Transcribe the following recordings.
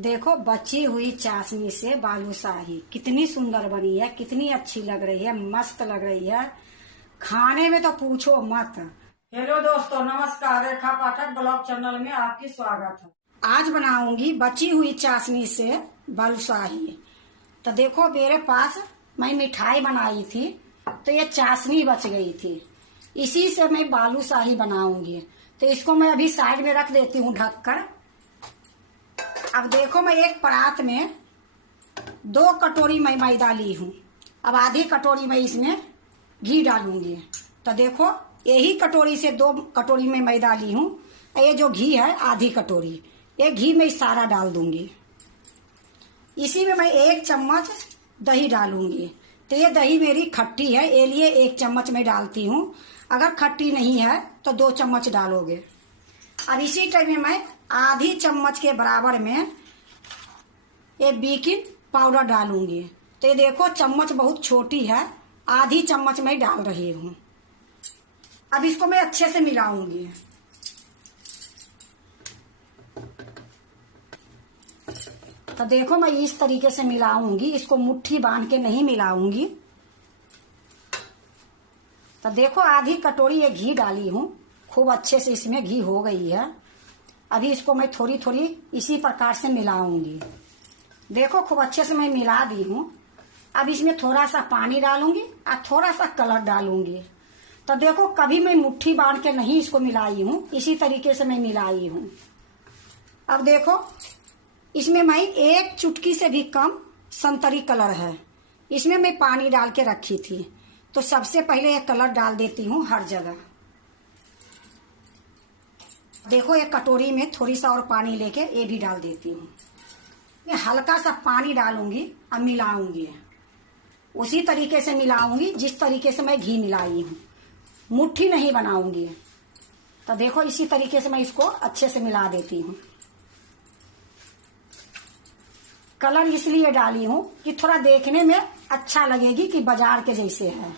देखो बची हुई चाशनी से बालूशाही कितनी सुंदर बनी है, कितनी अच्छी लग रही है, मस्त लग रही है। खाने में तो पूछो मत। हेलो दोस्तों, नमस्कार। रेखा पाठक ब्लॉग चैनल में आपकी स्वागत है। आज बनाऊंगी बची हुई चाशनी से बालूशाही। तो देखो मेरे पास मैं मिठाई बनाई थी तो ये चाशनी बच गई थी, इसी से मैं बालूशाही बनाऊंगी। तो इसको मैं अभी साइड में रख देती हूँ ढककर। अब देखो मैं एक परात में 2 कटोरी मैं मैदा ली हूँ। अब आधी कटोरी मैं इसमें घी डालूंगी। तो देखो यही कटोरी से 2 कटोरी में मैदा ली हूँ। ये जो घी है आधी कटोरी, ये घी मैं सारा डाल दूंगी। इसी में मैं 1 चम्मच दही डालूंगी। तो ये दही मेरी खट्टी है, ये लिए 1 चम्मच मैं डालती हूँ। अगर खट्टी नहीं है तो 2 चम्मच डालोगे। अब इसी टाइम में मैं आधी चम्मच के बराबर में ये बेकिंग पाउडर डालूंगी। तो ये देखो चम्मच बहुत छोटी है, आधी चम्मच मैं डाल रही हूँ। अब इसको मैं अच्छे से मिलाऊंगी। तो देखो मैं इस तरीके से मिलाऊंगी, इसको मुट्ठी बांध के नहीं मिलाऊंगी। तो देखो आधी कटोरी ये घी डाली हूँ, खूब अच्छे से इसमें घी हो गई है। अभी इसको मैं थोड़ी थोड़ी इसी प्रकार से मिलाऊंगी। देखो खूब अच्छे से मैं मिला दी हूँ। अब इसमें थोड़ा सा पानी डालूंगी और थोड़ा सा कलर डालूंगी। तो देखो कभी मैं मुट्ठी बांध के नहीं इसको मिलाई हूँ, इसी तरीके से मैं मिलाई हूँ। अब देखो इसमें मैं 1 चुटकी से भी कम संतरी कलर है, इसमें मैं पानी डाल के रखी थी। तो सबसे पहले एक कलर डाल देती हूँ हर जगह। देखो एक कटोरी में थोड़ी सा और पानी लेके ये भी डाल देती हूँ। मैं हल्का सा पानी डालूंगी और मिलाऊंगी, उसी तरीके से मिलाऊंगी जिस तरीके से मैं घी मिलाई हूँ। मुट्ठी नहीं बनाऊंगी। तो देखो इसी तरीके से मैं इसको अच्छे से मिला देती हूँ। कलर इसलिए डाली हूँ कि थोड़ा देखने में अच्छा लगेगी कि बाजार के जैसे है।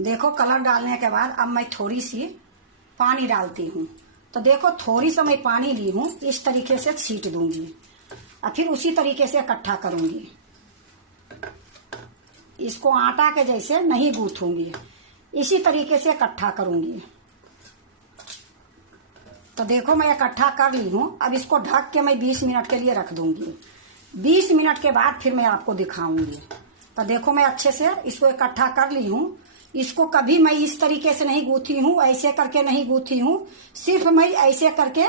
देखो कलर डालने के बाद अब मैं थोड़ी सी पानी डालती हूँ। तो देखो थोड़ी सा मैं पानी ली हूँ, इस तरीके से छींट दूंगी और फिर उसी तरीके से इकट्ठा करूंगी। इसको आटा के जैसे नहीं गूंथूंगी, इसी तरीके से इकट्ठा करूंगी। तो देखो मैं इकट्ठा कर ली हूँ। अब इसको ढक के मैं 20 मिनट के लिए रख दूंगी। 20 मिनट के बाद फिर मैं आपको दिखाऊंगी। तो देखो मैं अच्छे से इसको इकट्ठा कर ली हूँ। इसको कभी मैं इस तरीके से नहीं गूंथी हूँ, ऐसे करके नहीं गूंथी हूँ, सिर्फ मैं ऐसे करके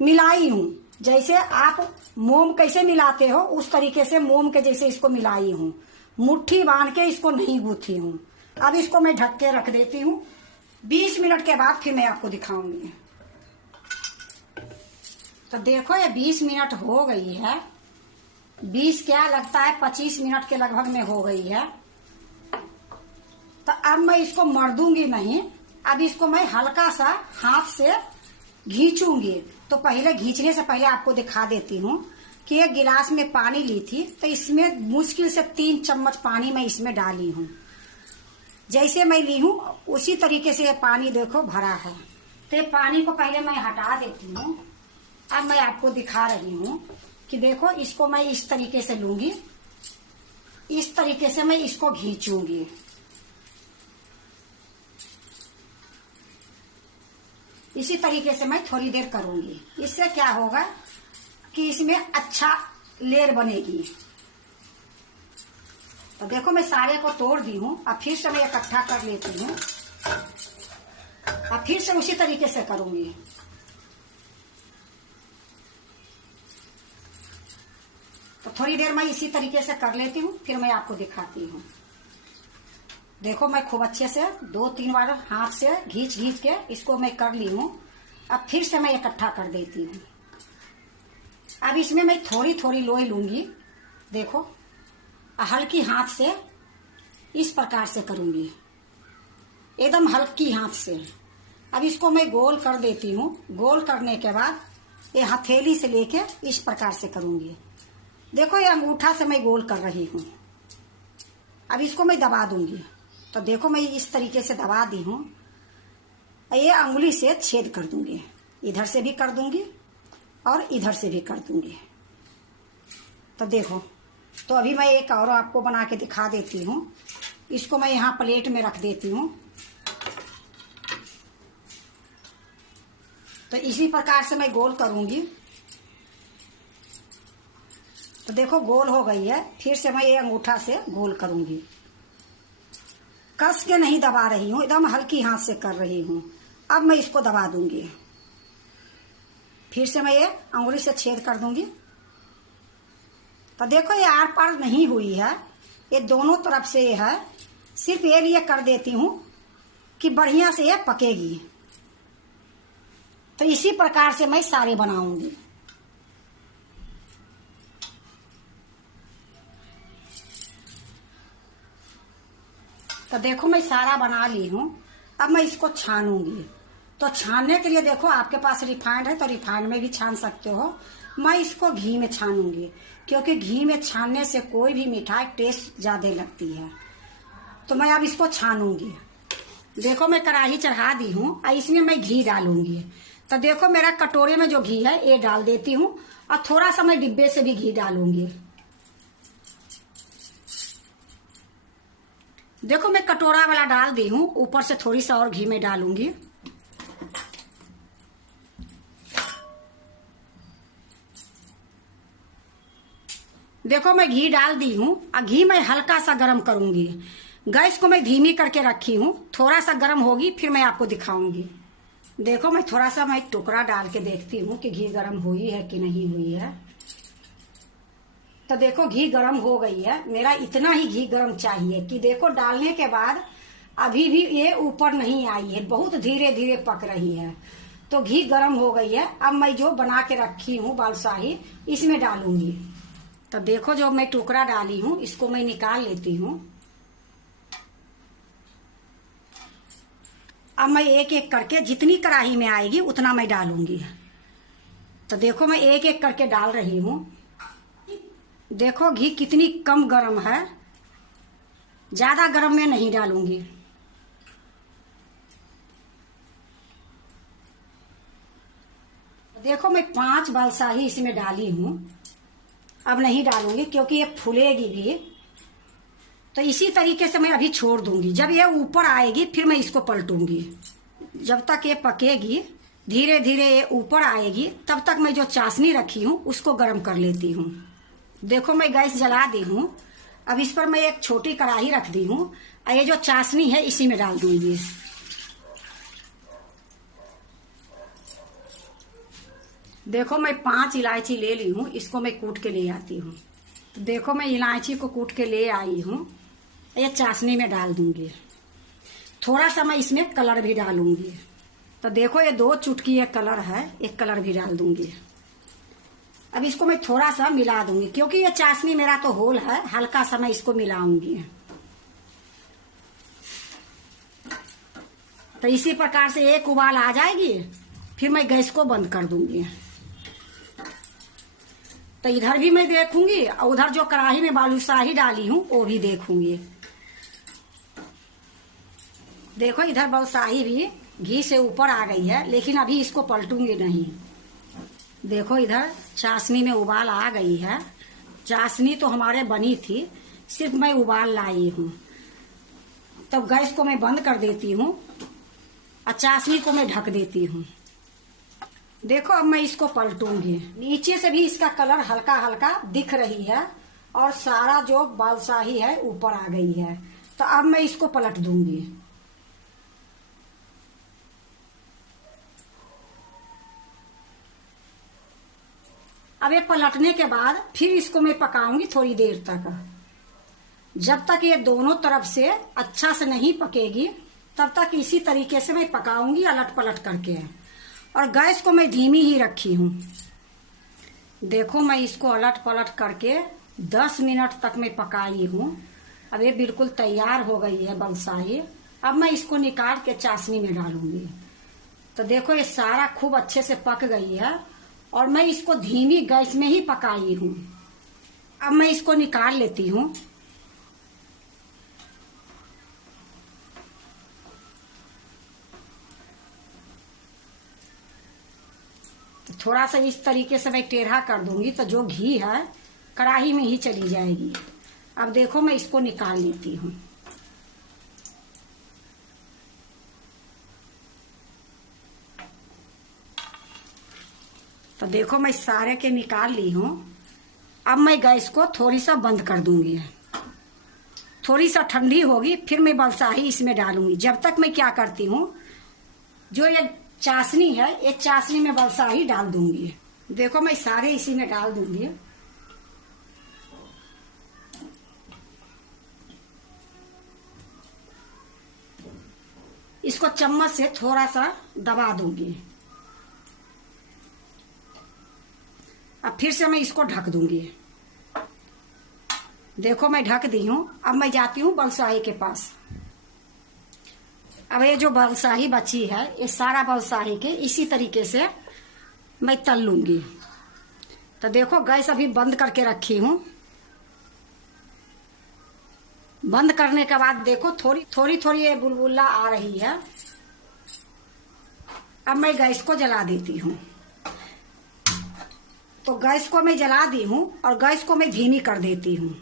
मिलाई हूँ। जैसे आप मोम कैसे मिलाते हो उस तरीके से मोम के जैसे इसको मिलाई हूँ। मुट्ठी बांध के इसको नहीं गूंथी हूँ। अब इसको मैं ढक के रख देती हूँ। 20 मिनट के बाद फिर मैं आपको दिखाऊंगी। तो देखो ये 20 मिनट हो गई है। 20 क्या लगता है 25 मिनट के लगभग में हो गई है। तो अब मैं इसको मर दूंगी नहीं। अब इसको मैं हल्का सा हाथ से घींचूंगी। तो पहले घींचने से पहले आपको दिखा देती हूँ कि एक गिलास में पानी ली थी, तो इसमें मुश्किल से 3 चम्मच पानी मैं इसमें डाली हूँ। जैसे मैं ली हूँ उसी तरीके से पानी देखो भरा है। तो पानी को पहले मैं हटा देती हूँ। अब मैं आपको दिखा रही हूँ कि देखो इसको मैं इस तरीके से लूंगी, इस तरीके से मैं इसको घींचूंगी। इसी तरीके से मैं थोड़ी देर करूंगी। इससे क्या होगा कि इसमें अच्छा लेयर बनेगी। तो देखो मैं सारे को तोड़ दी हूँ। अब फिर से मैं इकट्ठा कर लेती हूँ। अब फिर से उसी तरीके से करूंगी। तो थोड़ी देर मैं इसी तरीके से कर लेती हूँ, फिर मैं आपको दिखाती हूँ। देखो मैं खूब अच्छे से 2-3 बार हाथ से घींच घींच के इसको मैं कर ली हूँ। अब फिर से मैं इकट्ठा कर देती हूँ। अब इसमें मैं थोड़ी थोड़ी लोई लूंगी। देखो हल्की हाथ से इस प्रकार से करूंगी, एकदम हल्की हाथ से। अब इसको मैं गोल कर देती हूँ। गोल करने के बाद ये हथेली से लेके इस प्रकार से करूंगी। देखो ये अंगूठा से मैं गोल कर रही हूँ। अब इसको मैं दबा दूंगी। तो देखो मैं इस तरीके से दबा दी हूँ। ये अंगुली से छेद कर दूंगी, इधर से भी कर दूंगी और इधर से भी कर दूंगी। तो देखो, तो अभी मैं एक और आपको बना के दिखा देती हूँ। इसको मैं यहाँ प्लेट में रख देती हूँ। तो इसी प्रकार से मैं गोल करूंगी। तो देखो गोल हो गई है। फिर से मैं ये अंगूठा से गोल करूंगी। कस के नहीं दबा रही हूँ, एकदम हल्की हाथ से कर रही हूँ। अब मैं इसको दबा दूंगी। फिर से मैं ये अंगुली से छेद कर दूंगी। तो देखो ये आर पार नहीं हुई है, ये दोनों तरफ से ये है। सिर्फ ये लिए कर देती हूँ कि बढ़िया से ये पकेगी। तो इसी प्रकार से मैं सारे बनाऊंगी। तो देखो मैं सारा बना ली हूँ। अब मैं इसको छानूंगी। तो छानने के लिए देखो, आपके पास रिफाइंड है तो रिफाइंड में भी छान सकते हो। मैं इसको घी में छानूंगी, क्योंकि घी में छानने से कोई भी मिठाई टेस्ट ज्यादा लगती है। तो मैं अब इसको छानूंगी। देखो मैं कढ़ाई चढ़ा दी हूँ और इसमें मैं घी डालूंगी। तो देखो मेरा कटोरे में जो घी है ये डाल देती हूँ, और थोड़ा सा मैं डिब्बे से भी घी डालूंगी। देखो मैं कटोरा वाला डाल दी हूँ, ऊपर से थोड़ी सा और घी में डालूंगी। देखो मैं घी डाल दी हूँ, और घी मैं हल्का सा गरम करूंगी। गैस को मैं धीमी करके रखी हूँ, थोड़ा सा गरम होगी फिर मैं आपको दिखाऊंगी। देखो मैं थोड़ा सा मैं टुकड़ा डाल के देखती हूँ कि घी गरम हुई है कि नहीं हुई है। तो देखो घी गरम हो गई है। मेरा इतना ही घी गरम चाहिए कि देखो डालने के बाद अभी भी ये ऊपर नहीं आई है, बहुत धीरे धीरे पक रही है। तो घी गरम हो गई है। अब मैं जो बना के रखी हूँ बालूशाही इसमें डालूंगी। तो देखो जो मैं टुकड़ा डाली हूँ इसको मैं निकाल लेती हूँ। अब मैं एक एक करके जितनी कढ़ाई में आएगी उतना मैं डालूंगी। तो देखो मैं एक एक करके डाल रही हूँ। देखो घी कितनी कम गरम है, ज्यादा गरम में नहीं डालूंगी। देखो मैं 5 बालूशाही इसमें डाली हूँ। अब नहीं डालूंगी क्योंकि ये फूलेगी भी। तो इसी तरीके से मैं अभी छोड़ दूंगी। जब ये ऊपर आएगी फिर मैं इसको पलटूंगी। जब तक ये पकेगी, धीरे धीरे ये ऊपर आएगी, तब तक मैं जो चाशनी रखी हूँ उसको गर्म कर लेती हूँ। देखो मैं गैस जला दी हूँ। अब इस पर मैं एक छोटी कढ़ाई रख दी हूँ और ये जो चाशनी है इसी में डाल दूंगी। देखो मैं 5 इलायची ले ली हूँ, इसको मैं कूट के ले आती हूँ। तो देखो मैं इलायची को कूट के ले आई हूँ, ये चाशनी में डाल दूंगी। थोड़ा सा मैं इसमें कलर भी डालूंगी। तो देखो ये 2 चुटकी ये कलर है, एक कलर भी डाल दूंगी। अब इसको मैं थोड़ा सा मिला दूंगी, क्योंकि ये चाशनी मेरा तो होल है, हल्का सा मैं इसको मिलाऊंगी। तो इसी प्रकार से एक उबाल आ जाएगी, फिर मैं गैस को बंद कर दूंगी। तो इधर भी मैं देखूंगी और उधर जो कढ़ाई में बालूशाही डाली हूँ वो भी देखूंगी। देखो इधर बालूशाही भी घी से ऊपर आ गई है, लेकिन अभी इसको पलटूंगी नहीं। देखो इधर चाशनी में उबाल आ गई है। चाशनी तो हमारे बनी थी, सिर्फ मैं उबाल लाई हूँ। तब तो गैस को मैं बंद कर देती हूँ और चाशनी को मैं ढक देती हूँ। देखो अब मैं इसको पलटूंगी। नीचे से भी इसका कलर हल्का हल्का दिख रही है और सारा जो बालूशाही है ऊपर आ गई है। तो अब मैं इसको पलट दूंगी। अब ये पलटने के बाद फिर इसको मैं पकाऊंगी थोड़ी देर तक। जब तक ये दोनों तरफ से अच्छा से नहीं पकेगी तब तक इसी तरीके से मैं पकाऊंगी, अलट पलट करके। और गैस को मैं धीमी ही रखी हूँ। देखो मैं इसको अलट पलट करके 10 मिनट तक मैं पकाई हूँ। अब ये बिल्कुल तैयार हो गई है बालूशाही। अब मैं इसको निकाल के चाशनी में डालूंगी। तो देखो ये सारा खूब अच्छे से पक गई है और मैं इसको धीमी गैस में ही पकाई हूँ। अब मैं इसको निकाल लेती हूँ। थोड़ा सा इस तरीके से मैं टेढ़ा कर दूंगी तो जो घी है कढ़ाई में ही चली जाएगी। अब देखो मैं इसको निकाल लेती हूँ। तो देखो मैं सारे के निकाल ली हूँ। अब मैं गैस को थोड़ी सा बंद कर दूंगी। थोड़ी सा ठंडी होगी फिर मैं बलसाही इसमें डालूंगी। जब तक मैं क्या करती हूँ, जो ये चाशनी है ये चाशनी में बलसाही डाल दूंगी। देखो मैं सारे इसी में डाल दूंगी। इसको चम्मच से थोड़ा सा दबा दूंगी। अब फिर से मैं इसको ढक दूंगी। देखो मैं ढक दी हूं। अब मैं जाती हूँ बलसाही के पास। अब ये जो बलसाही बची है ये सारा बलसाही के इसी तरीके से मैं तल लूंगी। तो देखो गैस अभी बंद करके रखी हूँ। बंद करने के बाद देखो थोड़ी थोड़ी ये बुलबुला आ रही है। अब मैं गैस को जला देती हूँ। तो गैस को मैं जला दी हूँ और गैस को मैं धीमी कर देती हूँ।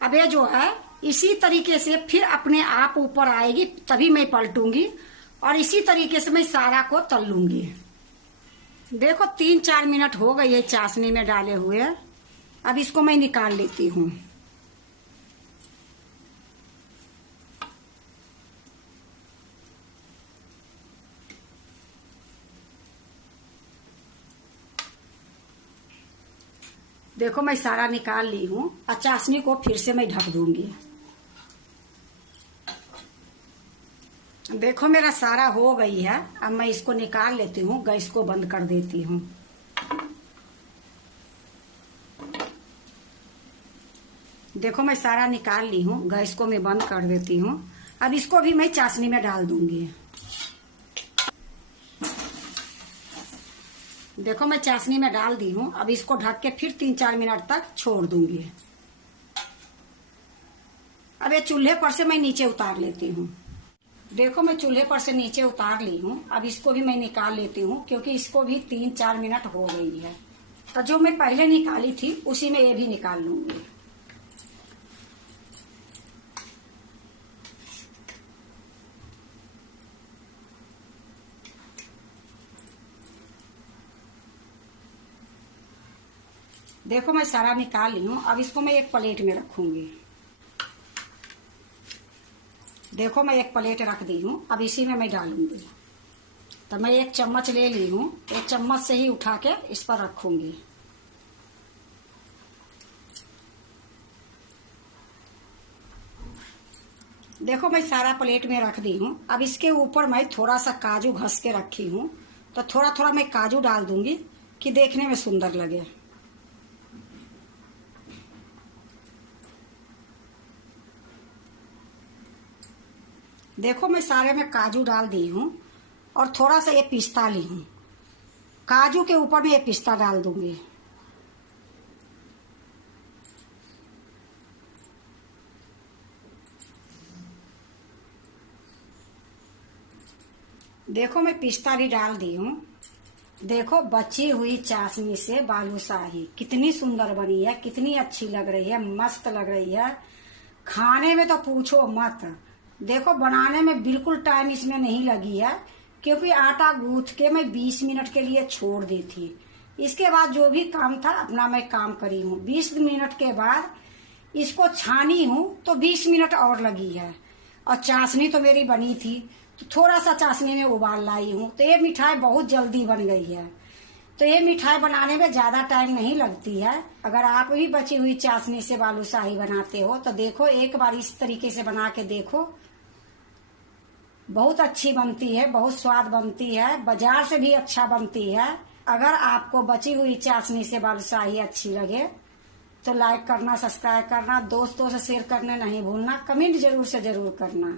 अब ये जो है इसी तरीके से फिर अपने आप ऊपर आएगी, तभी मैं पलटूंगी और इसी तरीके से मैं सारा को तल लूंगी। देखो 3-4 मिनट हो गई है चाशनी में डाले हुए। अब इसको मैं निकाल लेती हूँ। देखो मैं सारा निकाल ली हूँ और चाशनी को फिर से मैं ढक दूंगी। देखो मेरा सारा हो गई है। अब मैं इसको निकाल लेती हूँ, गैस को बंद कर देती हूँ। देखो मैं सारा निकाल ली हूँ, गैस को मैं बंद कर देती हूँ। अब इसको भी मैं चाशनी में डाल दूंगी। देखो मैं चाशनी में डाल दी हूँ। अब इसको ढक के फिर 3-4 मिनट तक छोड़ दूंगी। अब ये चूल्हे पर से मैं नीचे उतार लेती हूँ। देखो मैं चूल्हे पर से नीचे उतार ली हूँ। अब इसको भी मैं निकाल लेती हूँ क्योंकि इसको भी 3-4 मिनट हो गई है। तो जो मैं पहले निकाली थी उसी में ये भी निकाल लूंगी। देखो मैं सारा निकाल ली हूँ। अब इसको मैं एक प्लेट में रखूंगी। देखो मैं एक प्लेट रख दी हूँ। अब इसी में मैं डालूंगी। तो मैं एक चम्मच ले ली हूँ। एक चम्मच से ही उठा के इस पर रखूंगी। देखो मैं सारा प्लेट में रख दी हूँ। अब इसके ऊपर मैं थोड़ा सा काजू घस के रखी हूँ। तो थोड़ा थोड़ा मैं काजू डाल दूंगी कि देखने में सुंदर लगे। देखो मैं सारे में काजू डाल दी हूँ और थोड़ा सा ये पिस्ता ली हूँ। काजू के ऊपर में ये पिस्ता डाल दूंगी। देखो मैं पिस्ता भी डाल दी हूँ। देखो बची हुई चाशनी से बालूशाही कितनी सुंदर बनी है, कितनी अच्छी लग रही है, मस्त लग रही है। खाने में तो पूछो मत। देखो बनाने में बिल्कुल टाइम इसमें नहीं लगी है क्योंकि आटा गूंथ के मैं 20 मिनट के लिए छोड़ दी थी। इसके बाद जो भी काम था अपना मैं काम करी हूँ। 20 मिनट के बाद इसको छानी हूँ तो 20 मिनट और लगी है। और चाशनी तो मेरी बनी थी तो थोड़ा सा चाशनी में उबाल लाई हूँ। तो ये मिठाई बहुत जल्दी बन गई है। तो ये मिठाई बनाने में ज्यादा टाइम नहीं लगती है। अगर आप भी बची हुई चाशनी से बालूशाही बनाते हो तो देखो एक बार इस तरीके से बना के देखो। बहुत अच्छी बनती है, बहुत स्वाद बनती है, बाजार से भी अच्छा बनती है। अगर आपको बची हुई चाशनी से बालूशाही अच्छी लगे तो लाइक करना, सब्सक्राइब करना, दोस्तों से शेयर करना नहीं भूलना, कमेंट जरूर से जरूर करना।